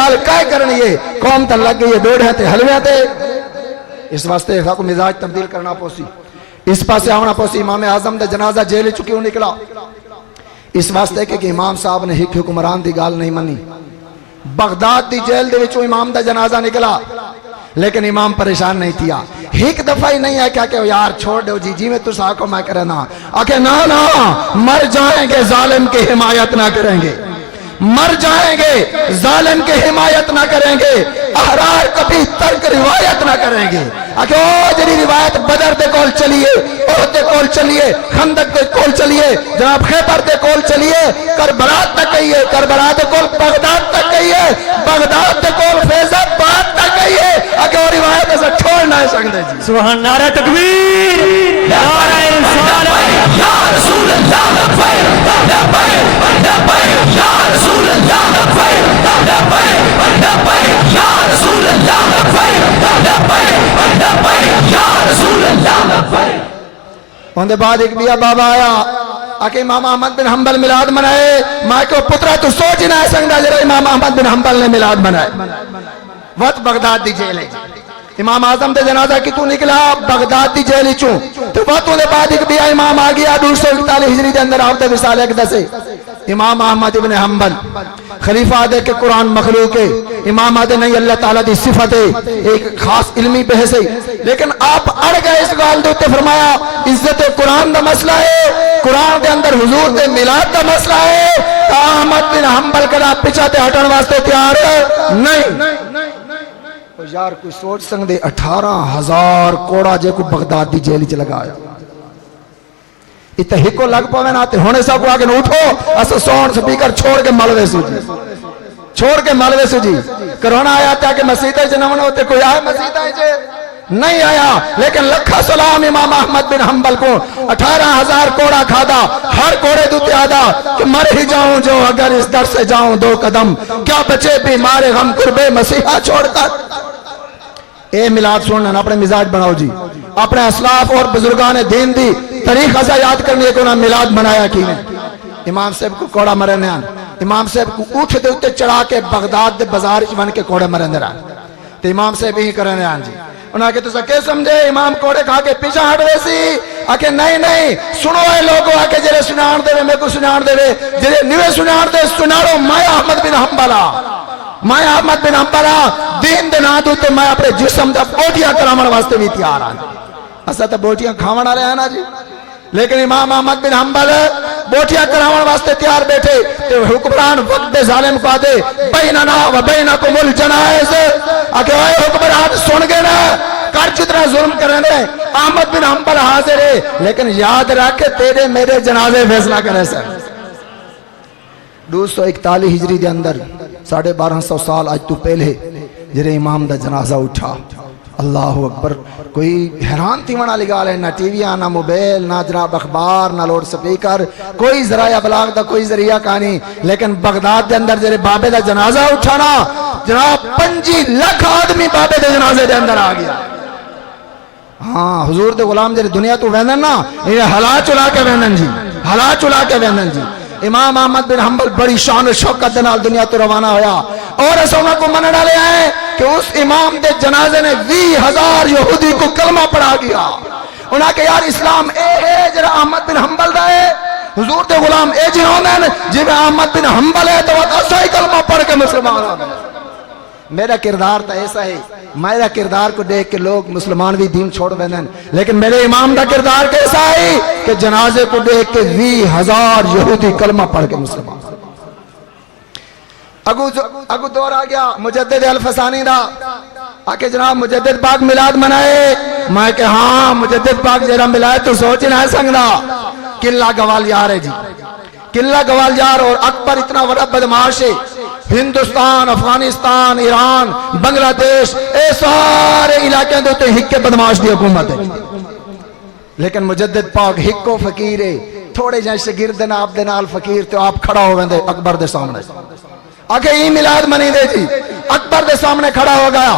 گال کائے کرنی ہے قوم تا لگ گئی ہے دوڑے تے حلوے تے اس واسطے کو مزاج تبدیل کرنا پوسی اس پاسے آونا پوسی امام اعظم دے جنازہ جیل چکی ہوں نکلا اس واسطے کہ امام صاحب نے ایک حکمران دی گال نہیں منی بغداد دی جیل دے وچوں امام دا جنازہ نکلا لیکن امام پریشان نہیں تھیا ایک دفعہ ہی نہیں ہے کیا کہ یار چھوڑ دو جی میں تو ساکو میں کرنا آکے نا مر جائیں گے ظالم کی حمایت نہ کریں گے مر جائیں گے ظالم کی حمایت نہ کریں گے احرار کبھی ترک روایت نہ کریں گے آکے او جنی روایت بدر دے کول چلیے احد دے کول چلیے خندق دے کول چلیے جناب خیبر دے کول چلیے کربلا تک گئیے کربلا دے کول بغداد تک گئیے بغداد دے کول فیض آباد تک گئیے آکے وہ روایت ایسا چھوڑ نہ سکتے جی سبحان نعرہ تکبیر نعرہ رسالت یا رسول اللہ لبیک لبیک لبیک یا رسول اللہ لبیک لبیک لبیک یا رسول اللہ لبیک لبیک لبیک یا رسول اللہ لبیک ان دے بعد ایک بیا بابا آیا آکے امام احمد بن حنبل میلاد منائے میں کو پترہ تو سوچ نہ سکتا جرا امام احمد بن حنبل نے میلاد منائے وقت بغداد دی جیل ہے امام اعظم دے جنازہ کی تو نکلا بغداد دی جیل چوں تو وقت ان دے بعد ایک بیا امام آ گیا 241 ہجری دے اندر آپ دے وصال اقدس امام احمد بن حنبل خلیفہ آدھے کہ قرآن مخلوق ہے امام آدھے نہیں اللہ تعالیٰ دی صفت ہے ایک خاص علمی بحث ہے لیکن آپ اڑ گئے اس گال دے فرمایا عزت قرآن دا مسئلہ ہے قرآن دے اندر حضور دے میلاد دا مسئلہ ہے احمد بن حنبل کدا پیچھا تے ہٹن واسطے تیار نہیں یار کوئی سوچ سکتے 18,000 کوڑا جے کو بغداد دی جیل چ لگایا اتنے ہکو لگ پوے نا تے ہونے سب کو آگے نہ اٹھو اسا ساؤنڈ سپیکر چھوڑ کے ملوے سو جی چھوڑ کے ملوے سو جی کرونا آیا تھا کہ مسیطہ جنہوں ہوتے کوئی آئے مسیطہ جے نہیں آیا لیکن لکھا سلام امام احمد بن حنبل کو 18,000 کوڑا کھادا ہر کوڑے دوتے آدھا کہ مر ہی جاؤں جو اگر اس در سے جاؤں 2 قدم کیا بچے بیمار غم قربے مسیحہ چھوڑ کر اے میلاد سننا اپنے مزاج بناؤ جی اپنے اسلاف اور بزرگان دین دی طریقہ سے یاد کرنے کو نہ میلاد بنایا کی نے امام صاحب کو کوڑا مرنے آن امام صاحب کو اٹھ دے اتے چڑھا کے بغداد دے بازار بن کے کوڑے مرنے آن تو امام صاحب ہی کرنے آن جی انہاں کہ تو سکے سمجھے امام کوڑے کھا کے پیچھا ہٹ ویسی آکے نہیں سنو اے لوگوں آکے جلے سنان دے میں کو سنان دے جلے نیوے سنان دے سنارو میں احمد بن حنبلہ میں احمد بن حنبلہ دین دے نا دو تو میں اپنے جسم دا بوٹیاں کرامن واسطے بھی تیار آن اسا تا بوٹیاں کھاونا رہے ہیں نا جی لیکن امام احمد بن حنبل بوٹیاں کراون واسطے تیار بیٹھے تو حکمران وقت دے ظالم کو آدے بیننا و بینکم الجنائز آکے اوئے حکمران سن گئے نا کر جتنا ظلم کرنے احمد بن حنبل حاضر ہے لیکن یاد رکھ تیرے میرے جنازے فیصلہ کرے سر 241 ہجری دے اندر 1250 سال آج تو پہلے جرے امام دا جنازہ اٹھا اللہ اکبر کوئی حیران تھی ونا لگا لے نہ ٹی وی نہ موبائل نہ جناب اخبار نہ لوڈ سپیکر کوئی ذرائع ابلاغ دا کوئی ذریعہ کہانی لیکن بغداد دے اندر جرے بابے دا جنازہ اٹھانا جناب 25 لاکھ آدمی بابے دے جنازے دے اندر آ گیا ہاں حضور دے غلام جرے دنیا تو ویندن نا یہ حلا چلا کے ویندن جی حلا چلا کے ویندن جی امام احمد بن حنبل بڑی شان و شوکت دنال دنیا تو روانہ ہویا اور اسونا کو منع ڈالے آئے کہ اس امام دے جنازے نے 20,000 یہودی کو کلمہ پڑھا گیا انہاں کہ یار اسلام اے جرا احمد بن حنبل دا ہے حضور دے غلام اے جنہوں نے جب احمد بن حنبل ہے تو اسا ہی کلمہ پڑھ کے مسلمان آنے میرا کردار تا ایسا ہے میرا کردار کو دیکھ کے لوگ مسلمان بھی دین چھوڑ بیندن لیکن میرے امام دا کردار کیسا ہے کہ جنازے کو دیکھ کے 20,000 یہودی کلمہ پڑھ کے مسلمان اگو دور آ گیا مجدد الفسانی دا آکے جناب مجدد پاک میلاد منائے میں کہ ہاں مجدد پاک جرہ ملائے تو سوچ نہ سنگنا قلعہ گوالیار ہے جی قلعہ گوالیار اور اکبر اتنا بڑا بدماش ہے ہندوستان افغانستان ایران بنگلہ دیش اے سارے علاقے دوتے ہک کے بدماش دی حکومت ہے لیکن مجدد پاک ہکو فقیر ہے تھوڑے جائے شگرد آپ دے نال فقیر تو آپ کھڑا ہو گئے اکبر دے سامنے آکے ہی میلاد منی دے جی اکبر دے سامنے کھڑا ہو گیا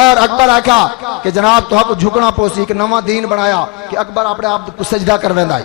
اور اکبر آکھا کہ جناب تو آپ کو جھکنا پوسی کہ نواں دین بنایا کہ اکبر اپنے آپ کو سجدہ کر ویندا ہے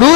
2